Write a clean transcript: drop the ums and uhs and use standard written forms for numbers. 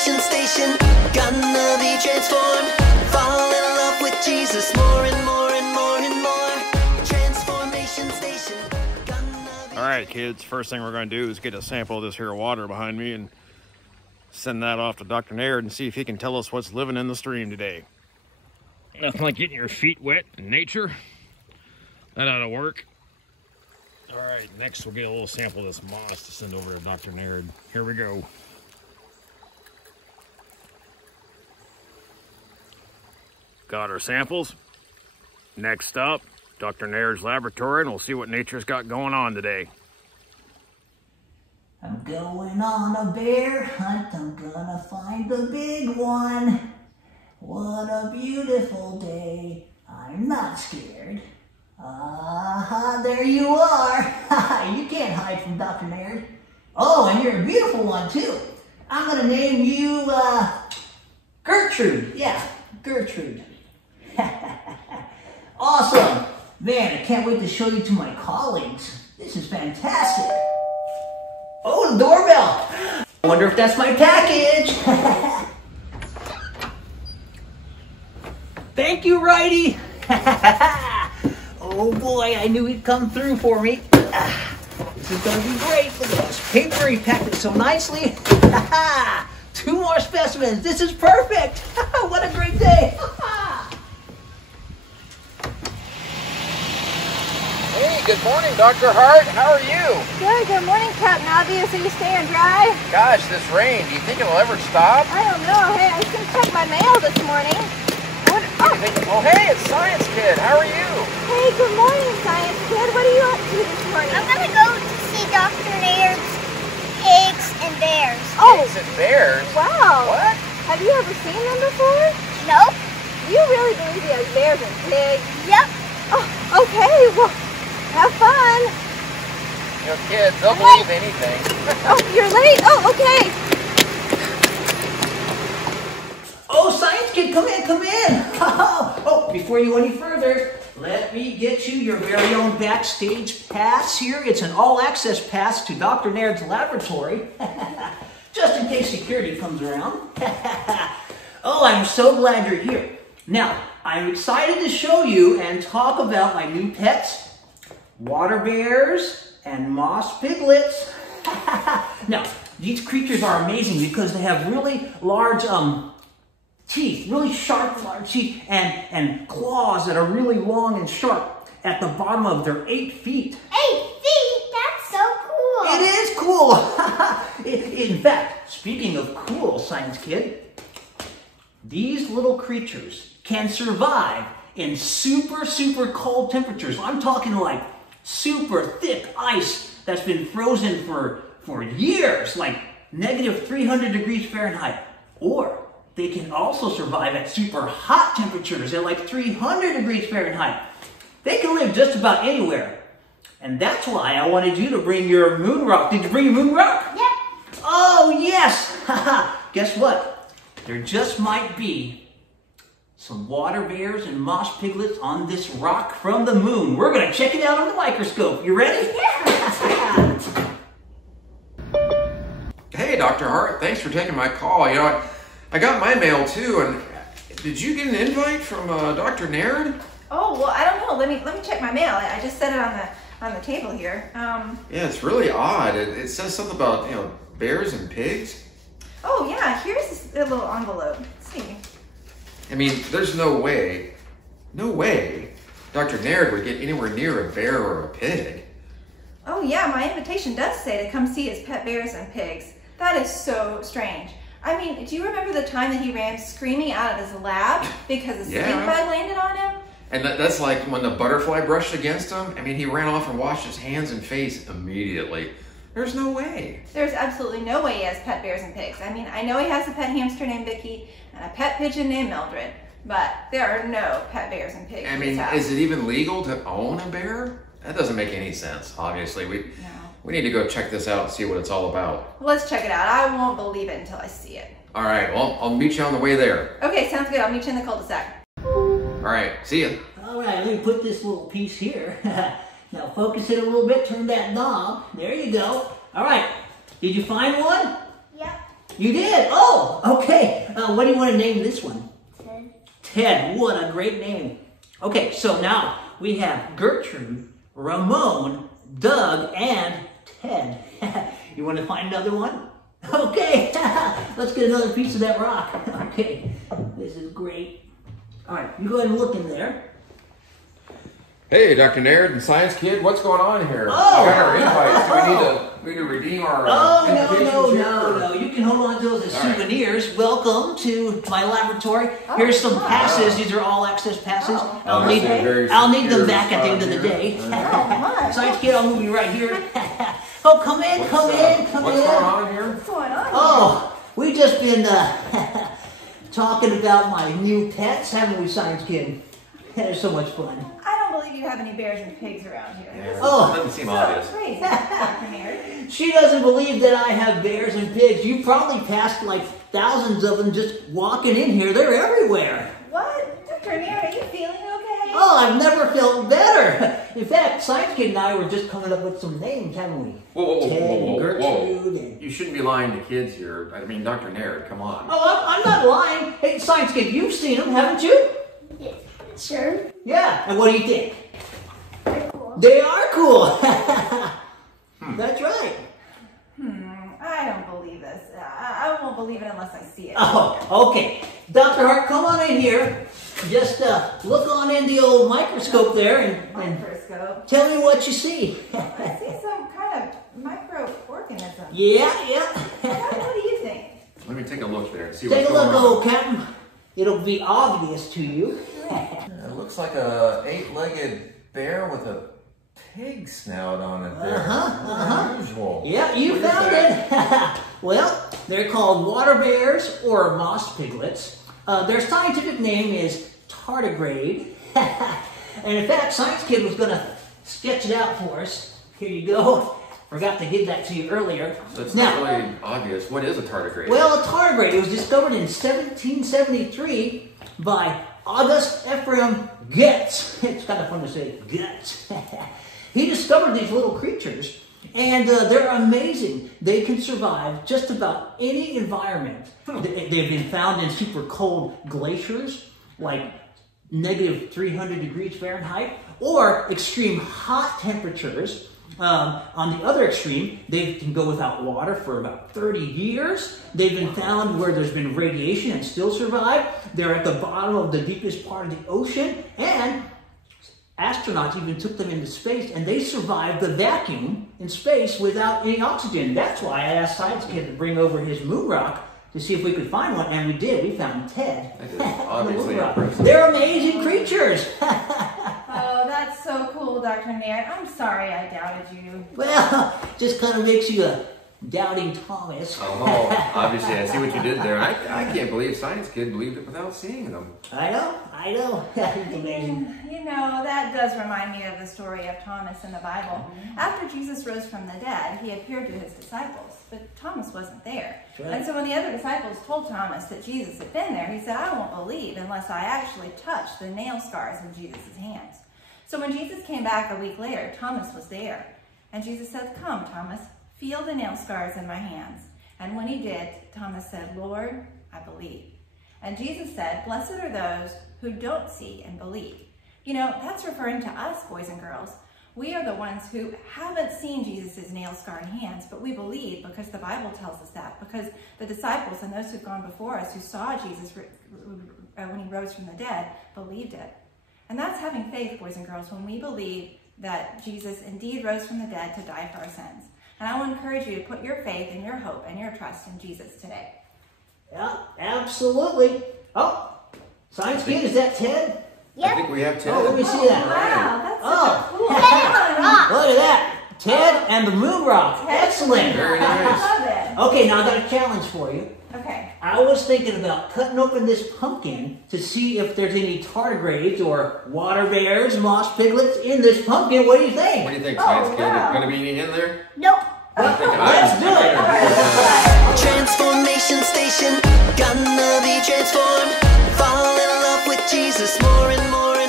transformation station. Gonna be transformed. Fall in love with Jesus more and more and more and more. Transformation station. All right, kids, first thing we're going to do is get a sample of this here water behind me and send that off to Dr. Naird and see if he can tell us what's living in the stream today. Nothing like getting your feet wet in nature. That ought to work. All right, next we'll get a little sample of this moss to send over to Dr. Naird. Here we go. Got our samples. Next up, Dr. Naird's laboratory, and we'll see what nature's got going on today. I'm going on a bear hunt, I'm gonna find the big one. What a beautiful day, I'm not scared. Aha, there you are. You can't hide from Dr. Naird. Oh, and you're a beautiful one too. I'm gonna name you, Gertrude. Yeah, Gertrude. Awesome. Man, I can't wait to show you to my colleagues. This is fantastic. Oh, the doorbell. I wonder if that's my package. Thank you, Righty. Oh boy, I knew he'd come through for me. This is gonna be great. Look at this paper, he packed it so nicely. 2 more specimens, this is perfect. What a great day. Hey, good morning, Dr. Hart. How are you? Good morning, Captain Obvious. Are you staying dry? Gosh, this rain, do you think it'll ever stop? I don't know. Hey, I was going to check my mail this morning. Oh, hey, it's Science Kid. How are you? Hey, good morning, Science Kid. What are you up to this morning? I'm going to go to see Dr. Naird's pigs and bears. Oh, Pigs and bears? wow. What? Have you ever seen them before? Nope. Do you really believe he has bears and pigs? Yep. Oh, okay. Well, have fun. You know, kids, they'll believe anything. Oh, you're late? Oh, okay. Oh, Science Kid, come in, come in. Oh, before you go any further, let me get you your very own backstage pass here. It's an all-access pass to Dr. Naird's laboratory, just in case security comes around. Oh, I'm so glad you're here. Now, I'm excited to show you and talk about my new pets, water bears and moss piglets. Now, these creatures are amazing because they have really large teeth, really sharp, large teeth, and claws that are really long and sharp at the bottom of their 8 feet. 8 feet? That's so cool. It is cool. In fact, speaking of cool, Science Kid, these little creatures can survive in super, super cold temperatures. I'm talking like super thick ice that's been frozen for years, like negative 300 degrees Fahrenheit. Or they can also survive at super hot temperatures at like 300 degrees Fahrenheit. They can live just about anywhere. And that's why I wanted you to bring your moon rock. Did you bring your moon rock? Yep. Oh, yes. Guess what? There just might be some water bears and moss piglets on this rock from the moon. We're going to check it out on the microscope. You ready? Yeah. Hey, Dr. Hart, thanks for taking my call. You know, I got my mail too, and did you get an invite from Dr. Naird? Oh, well, I don't know. Let me check my mail. I just set it on the table here. Yeah, it's really odd. It says something about, you know, bears and pigs. Oh, yeah. Here's a little envelope. Let's see. I mean, there's no way Dr. Naird would get anywhere near a bear or a pig. Oh, yeah. My invitation does say to come see his pet bears and pigs. That is so strange. I mean, do you remember the time that he ran screaming out of his lab because a stink bug landed on him? And that's like when the butterfly brushed against him. I mean, he ran off and washed his hands and face immediately. There's no way. There's absolutely no way he has pet bears and pigs. I mean, I know he has a pet hamster named Vicky and a pet pigeon named Mildred, but there are no pet bears and pigs. I mean, is it even legal to own a bear? That doesn't make any sense, obviously. We need to go check this out and see what it's all about. Well, let's check it out. I won't believe it until I see it. All right, well, I'll meet you on the way there. Okay, sounds good. I'll meet you in the cul-de-sac. All right, see ya. All right, let me put this little piece here. Now focus it a little bit, turn that knob. There you go. All right, did you find one? Yep. You did? Oh, okay. What do you want to name this one? Ted. Ted. What a great name. Okay, so now we have Gertrude, Ramon, Doug, and Ted. You want to find another one? Okay, let's get another piece of that rock. Okay, this is great. All right, you go ahead and look in there. Hey, Dr. Naird and Science Kid, what's going on here? Oh! We got our invites. Do we need to redeem our invitations here? No. You can hold on to those as souvenirs. Welcome to my laboratory. Here's some passes. These are all access passes. I'll need them back at the end of the day. Science Kid, I'll move you right here. Oh, come in. What's going on here? What's going on? Oh, we've just been talking about my new pets, haven't we, Science Kid? They're so much fun. I don't believe you have any bears and pigs around here. Yeah, Oh. doesn't seem So obvious. crazy, Dr. Naird. She doesn't believe that I have bears and pigs. You probably passed like thousands of them just walking in here. They're everywhere. What? Dr. Naird, are you feeling okay? Oh, I've never felt better. In fact, Science Kid and I were just coming up with some names, haven't we? Whoa, Ted and Gertrude and... You shouldn't be lying to kids here. I mean, Dr. Naird, come on. Oh, I'm not lying. Hey, Science Kid, you've seen them, haven't you? Yeah. Sure. Yeah. And what do you think? They're cool. They are cool. That's right. I don't believe this. I won't believe it unless I see it. Oh, okay. Dr. Hart, come on in here. Just look on in the old microscope there and Microscope. tell me what you see. I see some kind of microorganism. Yeah. What do you think? Let me take a look there and see Take what's a going look, on. old Captain. It'll be obvious to you. It looks like a 8-legged bear with a pig snout on it there. Unusual. Yeah, you What is found that? it. Well, they're called water bears or moss piglets. Their scientific name is tardigrade. And in fact, Science Kid was going to sketch it out for us. Here you go. Forgot to give that to you earlier. So it's not really obvious. What is a tardigrade? Well, a tardigrade, it was discovered in 1773 by August Ephraim Goetz. It's kind of fun to say Goetz. He discovered these little creatures, and they're amazing. They can survive just about any environment. They've been found in super cold glaciers, like negative 300 degrees Fahrenheit, or extreme hot temperatures. On the other extreme, they can go without water for about 30 years. They've been found where there's been radiation and still survive. They're at the bottom of the deepest part of the ocean, and astronauts even took them into space, and they survived the vacuum in space without any oxygen. That's why I asked Science Kid to bring over his moon rock to see if we could find one, and we did. We found Ted. That is obviously The moon rock. impressive. They're amazing creatures. Oh, that's so cool, Dr. Naird. I'm sorry I doubted you. Well, just kind of makes you a doubting Thomas. Oh, obviously, I see what you did there. I can't believe Science Kid believed it without seeing them. I know. It's amazing. You know, that does remind me of the story of Thomas in the Bible. After Jesus rose from the dead, he appeared to his disciples, but Thomas wasn't there. Right. And so when the other disciples told Thomas that Jesus had been there, he said, I won't believe unless I actually touch the nail scars in Jesus' hands. So when Jesus came back a week later, Thomas was there. And Jesus said, come, Thomas, feel the nail scars in my hands. And when he did, Thomas said, Lord, I believe. And Jesus said, blessed are those who don't see and believe. You know, that's referring to us, boys and girls. We are the ones who haven't seen Jesus' nail-scarred hands, but we believe because the Bible tells us that, because the disciples and those who've gone before us who saw Jesus when he rose from the dead believed it. And that's having faith, boys and girls, when we believe that Jesus indeed rose from the dead to die for our sins. And I will encourage you to put your faith and your hope and your trust in Jesus today. Yeah, absolutely. Oh, Science Kid, is that Ted? I think we have Ted. Oh, let me see that. Wow, that's Oh. such a cool Look at that. Ted and the moon rock. Excellent. Very I nice. love it. Okay, now I got a challenge for you. Okay. I was thinking about cutting open this pumpkin to see if there's any tardigrades or water bears, moss piglets in this pumpkin. What do you think? What do you think, Science Kid? wow. Going to be any in there? Nope. Let's do it. Transformation station, gonna be transformed. Fall in love with Jesus more and more